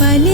बलि